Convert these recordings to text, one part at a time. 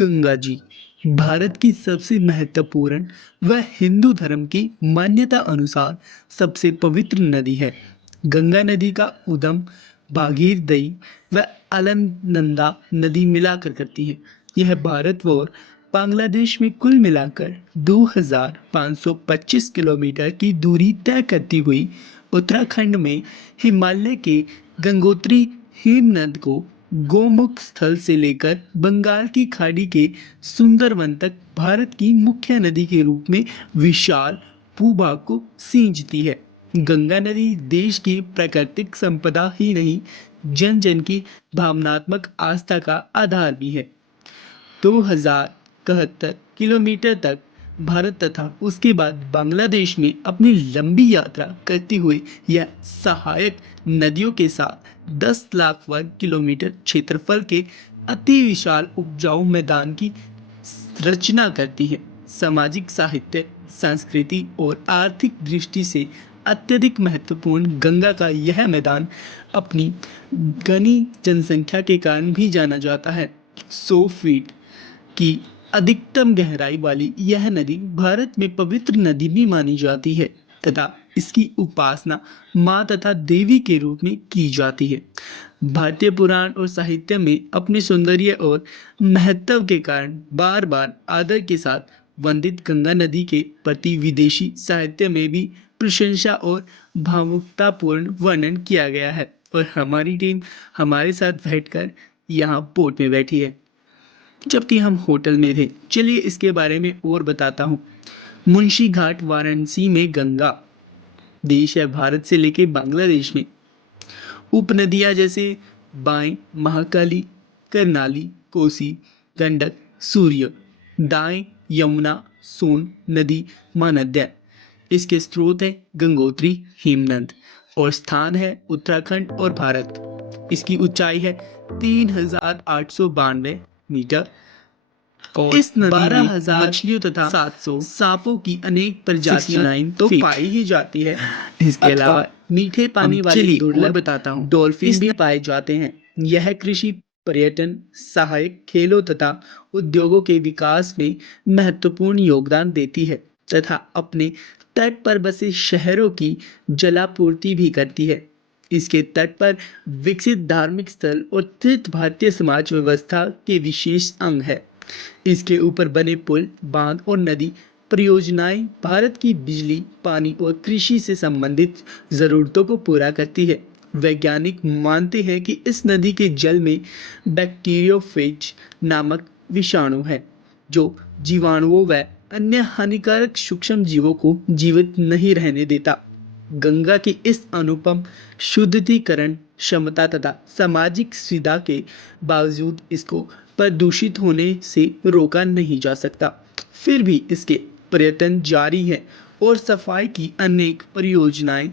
गंगा जी भारत की सबसे महत्वपूर्ण व हिंदू धर्म की मान्यता अनुसार सबसे पवित्र नदी है। गंगा नदी का उद्गम भागीरथी व अलकनंदा नदी मिलकर करती है। यह भारत और बांग्लादेश में कुल मिलाकर 2525 किलोमीटर की दूरी तय करती हुई उत्तराखंड में हिमालय के गंगोत्री हिमनद को गोमुख स्थल से लेकर बंगाल की खाड़ी के सुंदरवन तक भारत की मुख्य नदी के रूप में विशाल भूभाग को सींचती है। गंगा नदी देश की प्राकृतिक संपदा ही नहीं, जन जन की भावनात्मक आस्था का आधार भी है। 2071 किलोमीटर तक भारत तथा उसके बाद बांग्लादेश में अपनी लंबी यात्रा करते हुए यह सहायक नदियों के साथ 10 लाख वर्ग किलोमीटर क्षेत्रफल के अति विशाल उपजाऊ मैदान की रचना करती है। सामाजिक, साहित्य, संस्कृति और आर्थिक दृष्टि से अत्यधिक महत्वपूर्ण गंगा का यह मैदान अपनी घनी जनसंख्या के कारण भी जाना जाता है। 100 फीट की अधिकतम गहराई वाली यह नदी भारत में पवित्र नदी भी मानी जाती है तथा इसकी उपासना माँ तथा देवी के रूप में की जाती है। भारतीय पुराण और साहित्य में अपने सौंदर्य और महत्व के कारण बार बार आदर के साथ वंदित गंगा नदी के प्रति विदेशी साहित्य में भी प्रशंसा और भावुकतापूर्ण वर्णन किया गया है। और हमारी टीम हमारे साथ बैठकर यहाँ बोट में बैठी है जबकि हम होटल में थे। चलिए इसके बारे में और बताता हूँ। मुंशी घाट वाराणसी में गंगा देश है भारत से लेके बांग्लादेश में। उपनदियां जैसे बाएं महाकाली, करनाली, कोसी, गंडक, सूर्य, दाएं यमुना, सोन नदी, महानद्या। इसके स्रोत है गंगोत्री हिमनद और स्थान है उत्तराखंड और भारत। इसकी ऊंचाई है 3892 मीटर और इस नदी 12,000 मछलियों तथा 700 सांपों की अनेक प्रजातियां तो पाई ही जाती है। इसके अलावा मीठे पानी वाली दुर्लभ बताता हूँ डॉल्फिन भी पाए जाते हैं। यह कृषि, पर्यटन, सहायक, खेलों तथा उद्योगों के विकास में महत्वपूर्ण योगदान देती है तथा अपने तट पर बसे शहरों की जलापूर्ति भी करती है। इसके तट पर विकसित धार्मिक स्थल और तीर्थ भारतीय समाज व्यवस्था के विशेष अंग है। इसके ऊपर बने पुल, बांध और नदी परियोजनाएं भारत की बिजली, पानी और कृषि से संबंधित जरूरतों को पूरा करती है। वैज्ञानिक मानते हैं कि इस नदी के जल में बैक्टीरियोफेज नामक विषाणु है जो जीवाणुओं व अन्य हानिकारक सूक्ष्म जीवों को जीवित नहीं रहने देता। गंगा की इस अनुपम शुद्धिकरण क्षमता तथा सामाजिक सुविधा के बावजूद इसको प्रदूषित होने से रोका नहीं जा सकता। फिर भी इसके प्रयत्न जारी है और सफाई की अनेक परियोजनाएं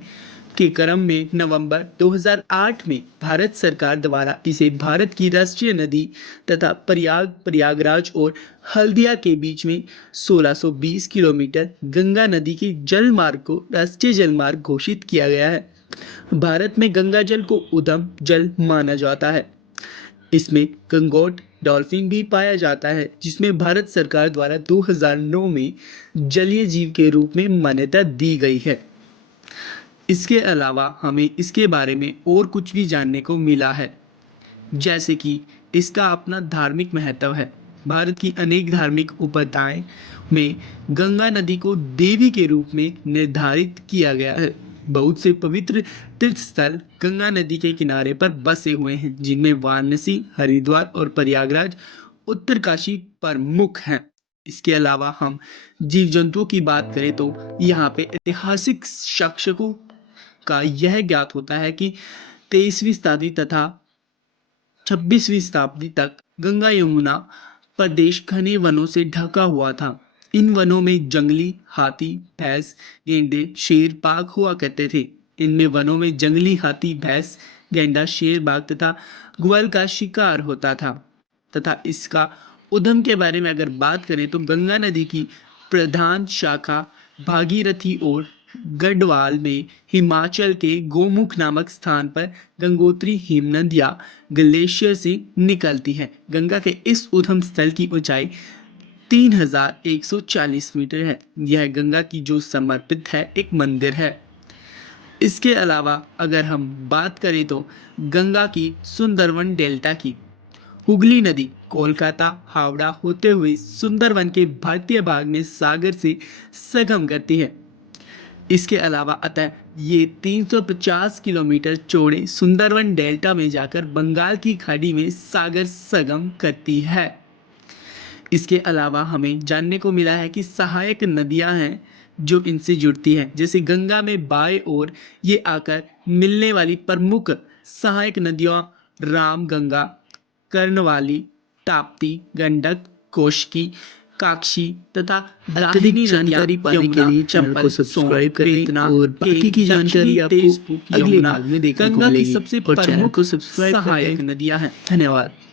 के क्रम में नवंबर 2008 में भारत सरकार द्वारा इसे भारत की राष्ट्रीय नदी तथा प्रयागराज और हल्दिया के बीच में 1620 किलोमीटर गंगा नदी के जल मार्ग को राष्ट्रीय जल मार्ग घोषित किया गया है। भारत में गंगा जल को उद्गम जल माना जाता है। इसमें गंगोट डॉल्फिन भी पाया जाता है जिसमें भारत सरकार द्वारा 2009 में जलीय जीव के रूप में मान्यता दी गई है। इसके अलावा हमें इसके बारे में और कुछ भी जानने को मिला है, जैसे कि इसका अपना धार्मिक महत्व है। भारत की अनेक धार्मिक उपाध्याय में गंगा नदी को देवी के रूप में निर्धारित किया गया है। बहुत से पवित्र तीर्थ स्थल गंगा नदी के किनारे पर बसे हुए हैं, जिनमें वाराणसी, हरिद्वार और प्रयागराज उत्तरकाशी प्रमुख हैं। इसके अलावा हम जीव जंतुओं की बात करें तो यहाँ पे ऐतिहासिक साक्ष्यों का यह ज्ञात होता है कि 23वीं शताब्दी तथा 26वीं शताब्दी तक गंगा यमुना प्रदेश घने वनों से ढका हुआ था। इन वनों में जंगली हाथी, भैंस, गेंडे, शेर, बाघ हुआ करते थे। इनमें वनों में जंगली हाथी, भैंस, गेंडा, शेर, बाघ तथा ग्वाल का शिकार होता था। तथा इसका उद्गम के बारे में अगर बात करें तो गंगा नदी की प्रधान शाखा भागीरथी और गढ़वाल में हिमाचल के गोमुख नामक स्थान पर गंगोत्री हिमनद या ग्लेशियर से निकलती है। गंगा के इस उद्गम स्थल की ऊंचाई 3140 मीटर है। यह गंगा की जो समर्पित है एक मंदिर है। इसके अलावा अगर हम बात करें तो गंगा की सुंदरवन डेल्टा की, हुगली नदी कोलकाता हावड़ा होते हुए सुंदरवन के भारतीय भाग में सागर से संगम करती है। इसके अलावा अतः ये 350 किलोमीटर चौड़े सुंदरवन डेल्टा में जाकर बंगाल की खाड़ी में सागर संगम करती है। इसके अलावा हमें जानने को मिला है कि सहायक नदियां हैं जो इनसे जुड़ती हैं, जैसे गंगा में बाएं ओर ये आकर मिलने वाली प्रमुख सहायक नदियां राम गंगा, कर्णवाली, ताप्ती, गंडक, कोशकी, काक्षी तथा अधिक जानकारी पाने के लिए चैनल को सब्सक्राइब करें और बाकी की जानकारी आपको अगले भाग में देखने को गंगा की मिलेगी सबसे और चैनल प्रमुख को सब्सक्राइब सहायक करें। नदियां हैं। धन्यवाद।